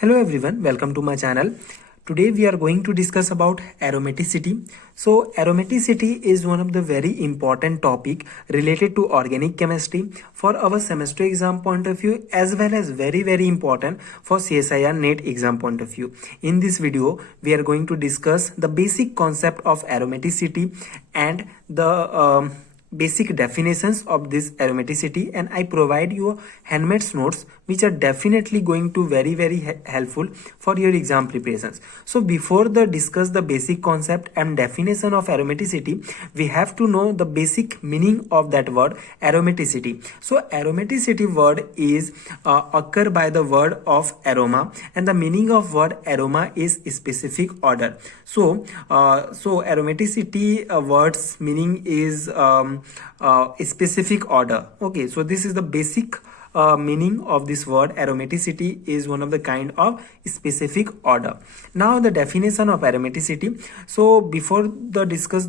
Hello everyone, welcome to my channel. Today we are going to discuss about aromaticity. So aromaticity is one of the very important topic related to organic chemistry for our semester exam point of view, as well as very important for CSIR NET exam point of view. In this video we are going to discuss the basic concept of aromaticity and the basic definitions of this aromaticity, and I provide you handmade notes which are definitely going to very helpful for your exam preparations. So before the discuss the basic concept and definition of aromaticity, we have to know the basic meaning of that word aromaticity. So aromaticity word is occur by the word of aroma, and the meaning of word aroma is specific order. So aromaticity words meaning is specific order. Okay, so this is the basic meaning of this word. Aromaticity is one of the kind of specific order. Now the definition of aromaticity. So before discuss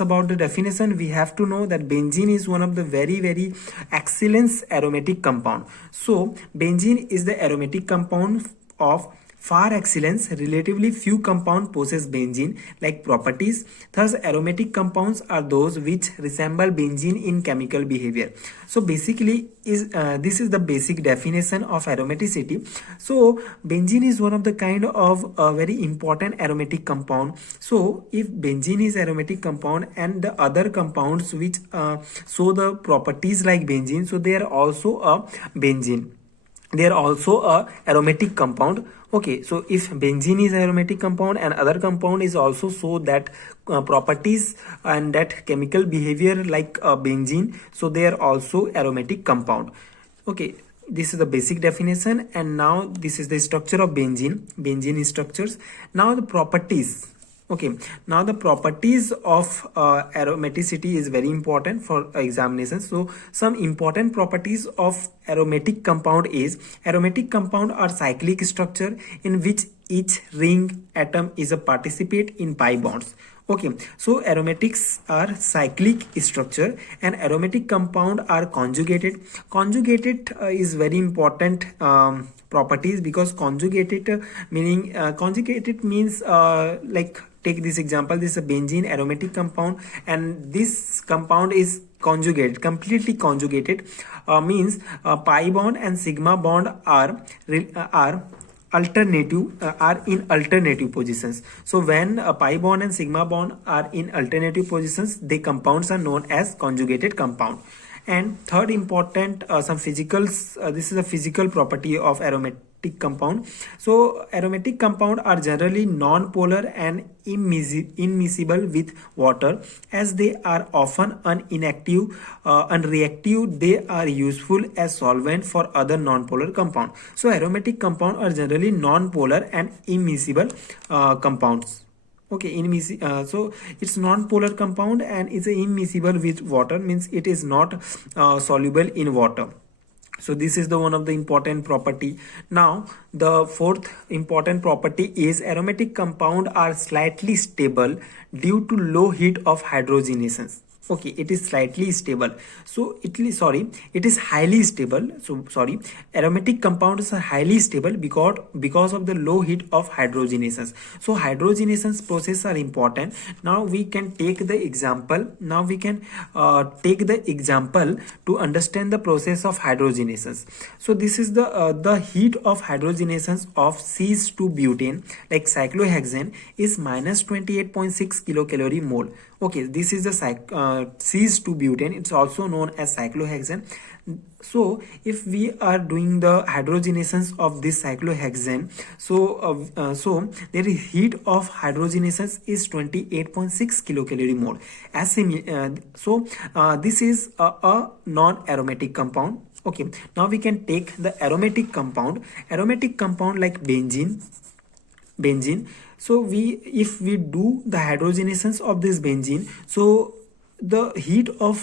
about the definition, we have to know that benzene is one of the very excellent aromatic compound. So benzene is the aromatic compound of far excellence. Relatively few compounds possess benzene like properties. Thus aromatic compounds are those which resemble benzene in chemical behavior. So basically this is the basic definition of aromaticity. So benzene is one of the kind of very important aromatic compound. So if benzene is aromatic compound and the other compounds which show the properties like benzene, so they are also a benzene, they are also a aromatic compound. Okay, so if benzene is aromatic compound and other compound is also so that properties and that chemical behavior like benzene, so they are also aromatic compound. Okay, this is the basic definition, and now this is the structure of benzene structures. Now the properties. Okay, now the properties of aromaticity is very important for examination. So some important properties of aromatic compound is aromatic compound are cyclic structure in which each ring atom is a participate in pi bonds. Okay, so aromatics are cyclic structure and aromatic compound are conjugated. Conjugated is very important properties, because conjugated meaning conjugated means like take this example. This is a benzene aromatic compound and this compound is conjugated, completely conjugated, means pi bond and sigma bond are alternative, are in alternative positions. So when a pi bond and sigma bond are in alternative positions, the compounds are known as conjugated compound. And third important some physicals, this is a physical property of aromatic compound. So aromatic compound are generally non-polar and immiscible with water, as they are often inactive, unreactive. They are useful as solvent for other non-polar compound. So aromatic compound are generally non-polar and immiscible compounds. Okay, so it's non-polar compound and it's immiscible with water, means it is not soluble in water. So this is the one of the important property. Now the fourth important property is aromatic compound are slightly stable due to low heat of hydrogenation. Okay, it is slightly stable. So it is highly stable. So aromatic compounds are highly stable because of the low heat of hydrogenations. So hydrogenations process are important. Now we can take the example. To understand the process of hydrogenations. So this is the heat of hydrogenations of cis-2-butane like cyclohexane is minus 28.6 kilocalorie mole. Okay, this is the cis-2-butane. It's also known as cyclohexane. So if we are doing the hydrogenations of this cyclohexane, so there is heat of hydrogenations is 28.6 kilocalorie mole. This is a non-aromatic compound. Okay, now we can take the aromatic compound like benzene. So if we do the hydrogenations of this benzene, so the heat of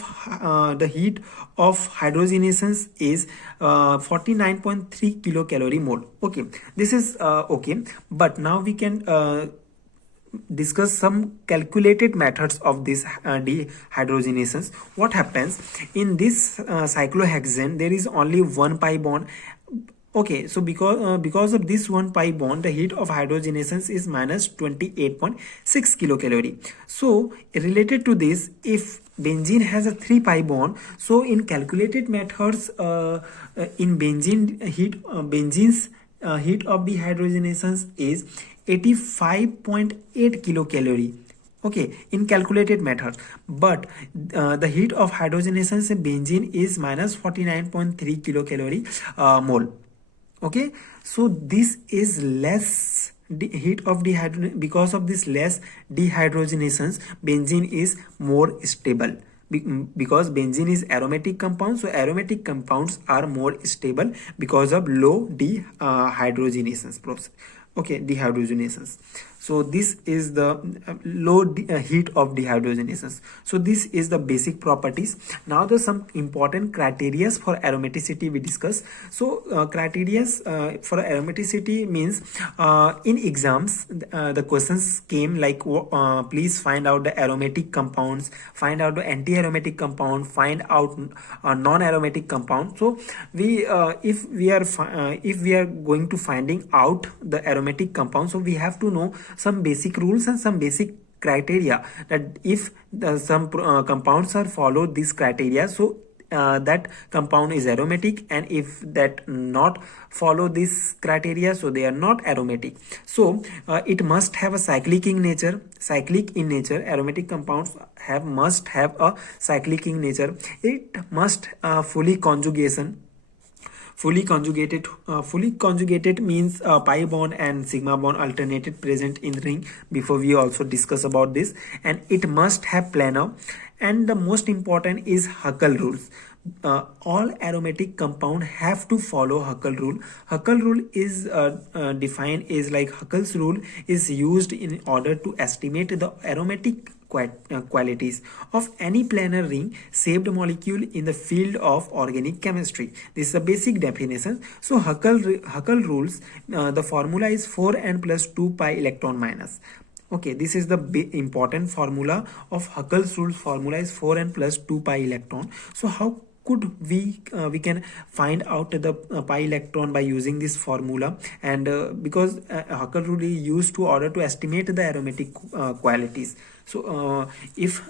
hydrogenations is 49.3 kilocalorie mole. Okay, this is okay, but now we can discuss some calculated methods of this dehydrogenations. What happens in this cyclohexane? There is only one pi bond Okay, so because of this one pi bond, the heat of hydrogenation is minus 28.6 kilocalorie. So related to this, if benzene has a 3 pi bond, so in calculated methods, in benzene's heat of dehydrogenation is 85.8 kilocalorie. Okay, in calculated method, but the heat of hydrogenation in benzene is minus 49.3 kilocalorie mole. Okay, so this is less heat of dehydrogenation. Because of this less dehydrogenations, benzene is more stable. Because benzene is aromatic compound, so aromatic compounds are more stable because of low dehydrogenations process. Okay, dehydrogenations. So this is the low heat of dehydrogenations. So this is the basic properties. Now there's some important criteria for aromaticity we discuss. So criteria for aromaticity means in exams the questions came like please find out the aromatic compounds, find out the anti-aromatic compound, find out non-aromatic compound. So we if we are going to finding out the aromatic compound, so we have to know some basic rules and some basic criteria, that if some compounds are followed this criteria, so that compound is aromatic, and if that not follow this criteria, so they are not aromatic. So it must have a cyclic in nature. Aromatic compounds must have a cyclic in nature. It must fully conjugated means pi bond and sigma bond alternated present in ring. Before we also discuss about this, and it must have planar, and the most important is Huckel rules. All aromatic compound have to follow Huckel rule. Huckel rule is defined as like Huckel's rule is used in order to estimate the aromatic qualities of any planar ring shaped molecule in the field of organic chemistry. This is a basic definition. So Huckel rules, the formula is 4n plus 2 pi electron minus. Okay, this is the important formula of Huckel's rules. Formula is 4n plus 2 pi electron. So how could we can find out the pi electron by using this formula? And because Huckel rule is used to order to estimate the aromatic qualities. So if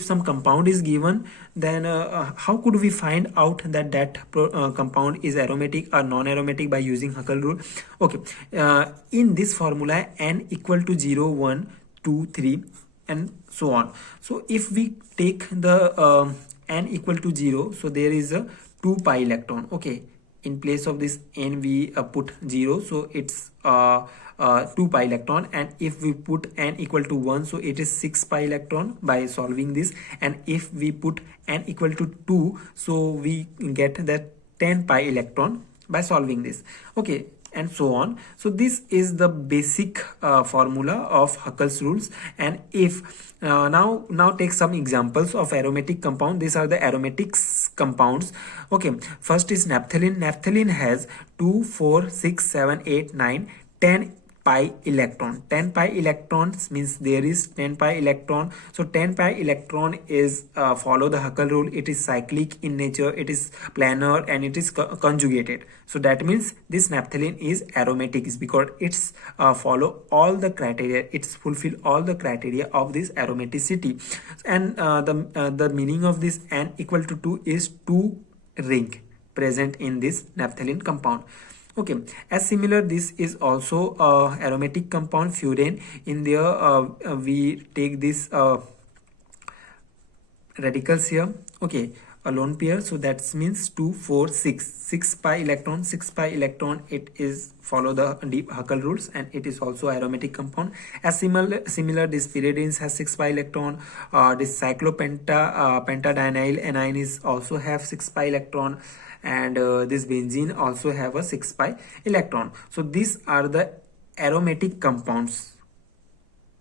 some compound is given, then how could we find out that compound is aromatic or non-aromatic by using Huckel rule? Okay, in this formula, n equal to 0, 1, 2, 3 and so on. So if we take the n equal to 0, so there is a 2 pi electron. Okay, in place of this n we put 0, so it's 2 pi electron, and if we put n equal to 1, so it is 6 pi electron by solving this, and if we put n equal to 2, so we get that 10 pi electron by solving this. Okay, and so on. So this is the basic formula of Huckel's rules. And if now take some examples of aromatic compound. These are the aromatic compounds. Okay, first is naphthalene. Naphthalene has 2, 4, 6, 7, 8, 9, 10 pi electron. 10 pi electrons means there is 10 pi electron. So 10 pi electron is follow the Huckel rule. It is cyclic in nature, it is planar, and it is conjugated. So that means this naphthalene is aromatic, is because it's follow all the criteria, it's fulfill all the criteria of this aromaticity. And the meaning of this n equal to 2 is 2 ring present in this naphthalene compound. Okay, as similar, this is also aromatic compound furan. In there we take this radicals here. Okay, a lone pair, so that means 2, 4, 6 pi electron. 6 pi electron, it is follow the deep Huckel rules, and it is also aromatic compound. As similar this pyridines has 6 pi electron. This pentadienyl anion is also have 6 pi electron, and this benzene also have a 6 pi electron. So these are the aromatic compounds.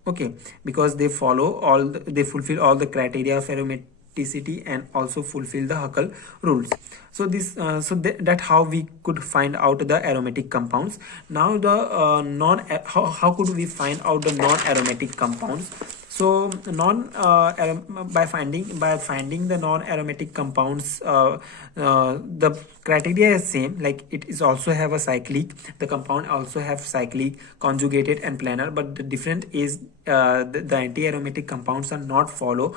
Okay, because they follow they fulfill all the criteria of aromaticity and also fulfill the Huckel rules. So this that how we could find out the aromatic compounds. Now the how could we find out the non-aromatic compounds? So by finding the non-aromatic compounds, the criteria is same, like it is also have a cyclic, the compound also have cyclic, conjugated and planar, but the difference is the anti-aromatic compounds are not follow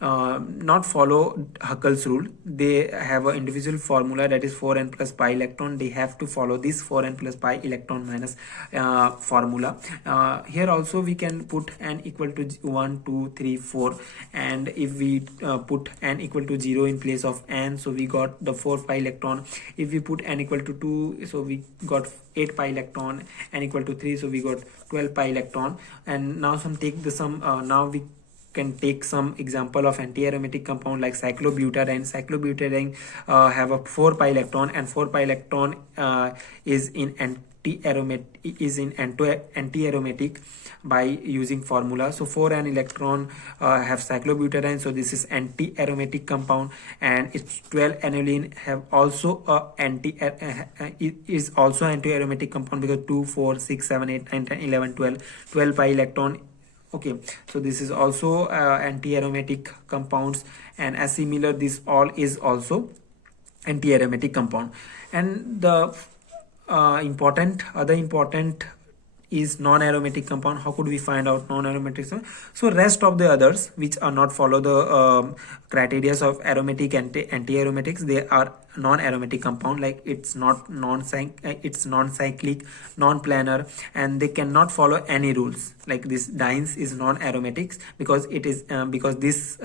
Huckel's rule. They have an individual formula, that is 4n plus pi electron. They have to follow this 4n plus pi electron minus formula. Here also we can put n equal to 1 2 3 4, and if we put n equal to 0 in place of n, so we got the 4 pi electron. If we put n equal to 2, so we got 8 pi electron. N equal to 3, so we got 12 pi electron. And now now we can take some example of anti-aromatic compound like cyclobutadiene. Cyclobutadiene have a 4 pi electron, and 4 pi electron is in anti-aromatic by using formula. So 4n electron have cyclobutadiene, so this is anti-aromatic compound, and its 12 aniline have also is also anti-aromatic compound, because 2 4 6 7 8 9 10 11 12 pi electron. Okay, so this is also anti-aromatic compounds, and as similar, this all is also anti-aromatic compound. And the other important is non-aromatic compound. How could we find out non-aromatic? So rest of the others which are not follow the criteria of aromatic and anti-aromatics, they are non-aromatic compound, like it's non-cyclic, non-planar, and they cannot follow any rules. Like this dienes is non-aromatics because it is because this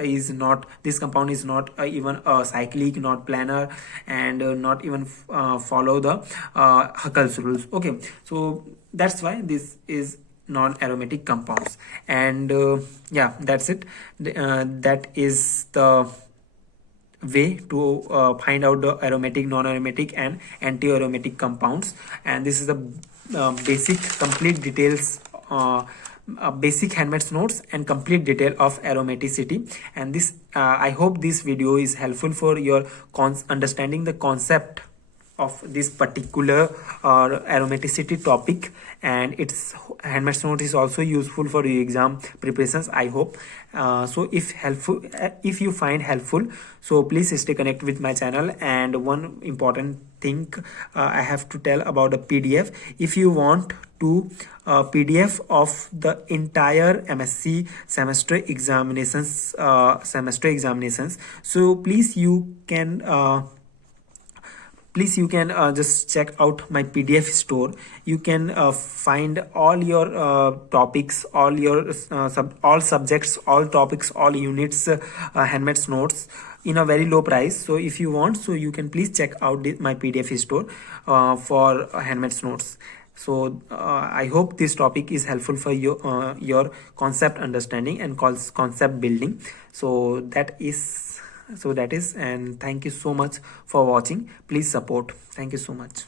compound is not even cyclic, not planar, and not even follow the Huckel's rules. Okay, so that's why this is non-aromatic compounds. And yeah, that's it. That is the way to find out the aromatic, non-aromatic and anti-aromatic compounds. And this is the basic complete details, basic Handmaid's notes and complete detail of aromaticity. And this I hope this video is helpful for your understanding the concept of this particular aromaticity topic, and its Handmaid's note is also useful for your exam preparations, I hope. So if you find helpful, so please stay connected with my channel. And one important thing I have to tell about the PDF. If you want to PDF of the entire MSc semester examinations, so please you can just check out my PDF store. You can find all your topics, all your all subjects, all topics, all units, Handmaid's notes in a very low price. So if you want, so you can please check out my PDF store for Handmaid's notes. So I hope this topic is helpful for your concept understanding and concept building. So that is, and thank you so much for watching. Please support. Thank you so much.